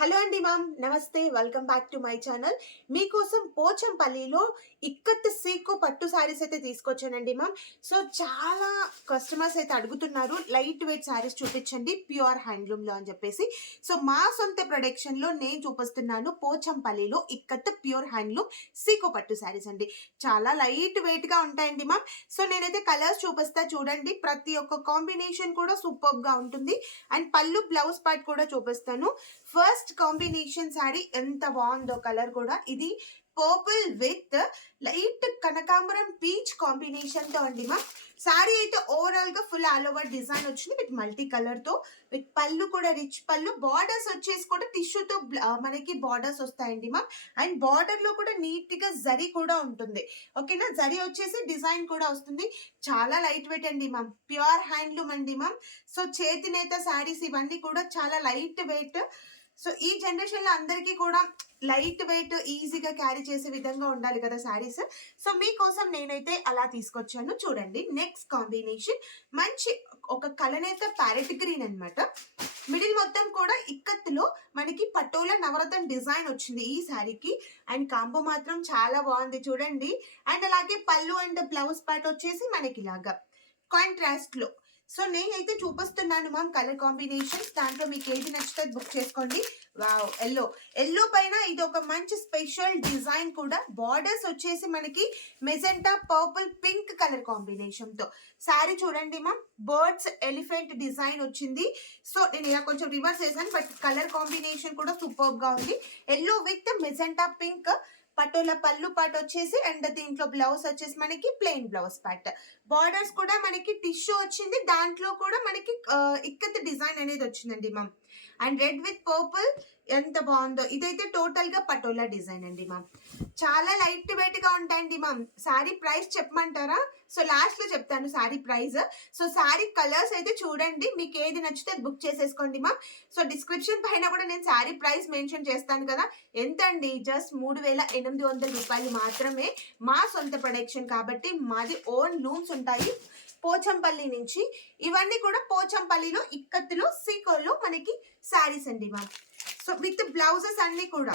Hello అండి ma'am, నమస్తే. Welcome back to my channel. మీకోసం పోచంపల్లిలో ఇక్కత్ సీకో పట్టు శారీస్ అయితే తీసుకొచ్చానండి మ్యామ్. సో చాలా కస్టమర్స్ అయితే అడుగుతున్నారు, లైట్ వెయిట్ శారీస్ చూపించండి ప్యూర్ హ్యాండ్లూమ్లో అని చెప్పేసి. సో మా సొంత ప్రొడక్షన్లో నేను చూపిస్తున్నాను పోచంపల్లిలో ఇక్కత్ ప్యూర్ హ్యాండ్లూమ్ సీకో పట్టు శారీస్ అండి. చాలా లైట్ వెయిట్గా ఉంటాయండి మ్యామ్. సో నేనైతే కలర్స్ చూపిస్తా చూడండి. ప్రతి ఒక్క కాంబినేషన్ కూడా సూపర్గా ఉంటుంది. అండ్ పళ్ళు బ్లౌజ్ పార్ట్ కూడా చూపిస్తాను. ఫస్ట్ కాంబినేషన్ శారీ ఎంత బాగుందో, కలర్ కూడా ఇది పర్పుల్ విత్ లైట్ కనకాంబరం పీచ్ కాంబినేషన్ తో అండి మా శారీ అయితే ఓవరాల్ గా ఫుల్ ఆల్ ఓవర్ డిజైన్ వచ్చింది విత్ మల్టీ కలర్ తో. విత్ పళ్ళు కూడా రిచ్ పళ్ళు, బార్డర్స్ వచ్చేసి కూడా టిష్యూతో మనకి బార్డర్స్ వస్తాయండి మా. అండ్ బార్డర్ లో కూడా నీట్ గా జరీ కూడా ఉంటుంది. ఓకేనా, జరీ వచ్చేసి డిజైన్ కూడా వస్తుంది. చాలా లైట్ వెయిట్ అండి మ్యామ్, ప్యూర్ హ్యాండ్లూమ్ అండి మ్యామ్. సో చేతినేత శారీస్ ఇవన్నీ కూడా చాలా లైట్ వెయిట్. సో ఈ జనరేషన్ లో అందరికీ కూడా లైట్ వెయిట్ ఈజీగా క్యారీ చేసే విధంగా ఉండాలి కదా శారీస్. సో మీకోసం నేనైతే అలా తీసుకొచ్చాను. చూడండి నెక్స్ట్ కాంబినేషన్ మంచి ఒక కలనేత ప్యారెట్ గ్రీన్ అనమాట. మిడిల్ మొత్తం కూడా ఇక్కత్తులో మనకి పటోలా నవరత్న డిజైన్ వచ్చింది ఈ శారీకి. అండ్ కాంబో మాత్రం చాలా బాగుంది చూడండి. అండ్ అలాగే పళ్ళు అండ్ బ్లౌజ్ పార్ట్ వచ్చేసి మనకి ఇలాగా కాంట్రాస్ట్ లో. సో నేనైతే చూపిస్తున్నాను మ్యామ్ కలర్ కాంబినేషన్స్. దాంట్లో మీకు ఏది నచ్చితే బుక్ చేసుకోండి. వావ్, ఎల్లో పైన ఇది ఒక మంచి స్పెషల్ డిజైన్ కూడా. బార్డర్స్ వచ్చేసి మనకి magenta purple pink colour combination తో. శారీ చూడండి మ్యామ్, బర్డ్స్ ఎలిఫెంట్ డిజైన్ వచ్చింది. సో నేను ఇలా కొంచెం రివర్స్ చేశాను, బట్ కలర్ కాంబినేషన్ కూడా సూపర్ గా ఉంది. Yellow with magenta pink. Patola పళ్ళు పార్ట్ వచ్చేసి అండ్ దీంట్లో బ్లౌజ్ వచ్చేసి మనకి ప్లెయిన్ బ్లౌజ్ పార్ట్. బార్డర్స్ కూడా మనకి టిష్యూ వచ్చింది, దాంట్లో కూడా మనకి ఇక్కత్ డిజైన్ అనేది వచ్చిందండి ma'am. And red with purple ఎంత బాగుందో. ఇదైతే టోటల్ గా పటోలా డిజైన్ అండి మ్యామ్. చాలా లైట్ వెయిట్ గా ఉంటాయండి మ్యామ్. శారీ ప్రైస్ చెప్పమంటారా? సో లాస్ట్ లో చెప్తాను sari price. So sari colours అయితే చూడండి, మీకు ఏది నచ్చితే అది బుక్ చేసేసుకోండి మ్యామ్. సో డిస్క్రిప్షన్ పైన కూడా నేను శారీ ప్రైస్ మెన్షన్ చేస్తాను కదా. ఎంత అండి, జస్ట్ 3,800 రూపాయలు మాత్రమే. మా సొంత ప్రొడక్షన్ కాబట్టి మాది ఓన్ లూమ్స్ ఉంటాయి పోచంపల్లి నుంచి. ఇవన్నీ కూడా పోచంపల్లిలో ఇక్కత్తులో సీకోలో మనకి శారీస్ అండి మ్యామ్. సో విత్ బ్లౌజెస్ అన్ని కూడా.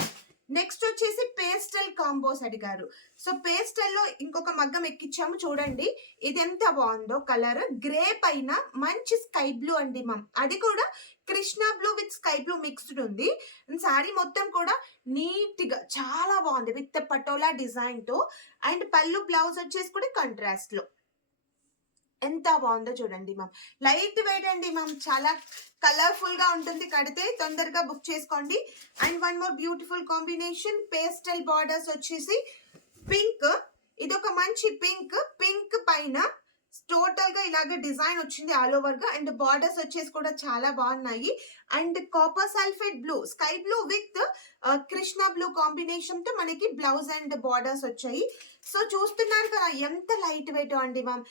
నెక్స్ట్ వచ్చేసి పేస్టల్ కాంబోస్ అడిగారు. సో పేస్టల్ లో ఇంకొక మగ్గం ఎక్కించాము చూడండి. ఇది ఎంత బాగుందో కలర్. గ్రే పైన మంచి స్కై బ్లూ అండి మ్యామ్. అది కూడా Krishna blue with sky blue mixed ఉంది. శారీ మొత్తం కూడా నీట్ గా చాలా బాగుంది విత్ పటోలా డిజైన్ తో. అండ్ పళ్ళు బ్లౌజ్ వచ్చేసి కూడా కాంట్రాస్ట్ లో. ఎంత బాగుందో చూడండి మ్యామ్. లైట్ వెయిట్ అండి మ్యామ్, చాలా కలర్ఫుల్ గా ఉంటుంది. కడితే తొందరగా బుక్ చేసుకోండి. And one more beautiful combination, pastel borders వచ్చేసి పింక్. ఇది ఒక మంచి పింక్. పింక్ పైన టోటల్ గా ఇలాగ డిజైన్ వచ్చింది ఆల్ ఓవర్ గా. అండ్ బార్డర్స్ వచ్చేసి కూడా చాలా బాగున్నాయి. And copper sulphate blue, sky blue with Krishna blue combination తో మనకి బ్లౌజ్ అండ్ బార్డర్స్ వచ్చాయి. సో చూస్తున్నారు కదా ఎంత లైట్ వెయిట్ అండి మ్యామ్.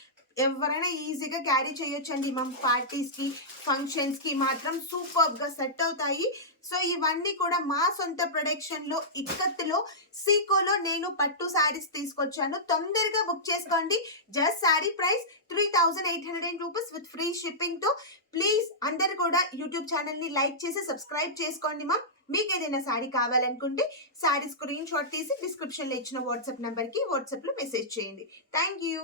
ఎవరైనా ఈజీగా క్యారీ చేయొచ్చండి మ్యామ్. పార్టీస్ కి ఫంక్షన్స్ కి మాత్రం సూపర్ గా సెట్ అవుతాయి. సో ఇవన్నీ కూడా మా సొంత ప్రొడక్షన్ లో ఇక్కత్తులో సీకోలో నేను పట్టు శారీస్ తీసుకొచ్చాను. తొందరగా బుక్ చేసుకోండి. Just sari price 3,800 rupees with free shipping తో. ప్లీజ్ అందరు కూడా యూట్యూబ్ ఛానల్ ని లైక్ చేసి సబ్స్క్రైబ్ చేసుకోండి మ్యామ్. మీకు ఏదైనా శారీ కావాలనుకుంటే శారీ స్క్రీన్ షాట్ తీసి డిస్క్రిప్షన్ లో ఇచ్చిన వాట్సాప్ నెంబర్ కి వాట్సాప్ లో మెసేజ్ చేయండి. Thank you.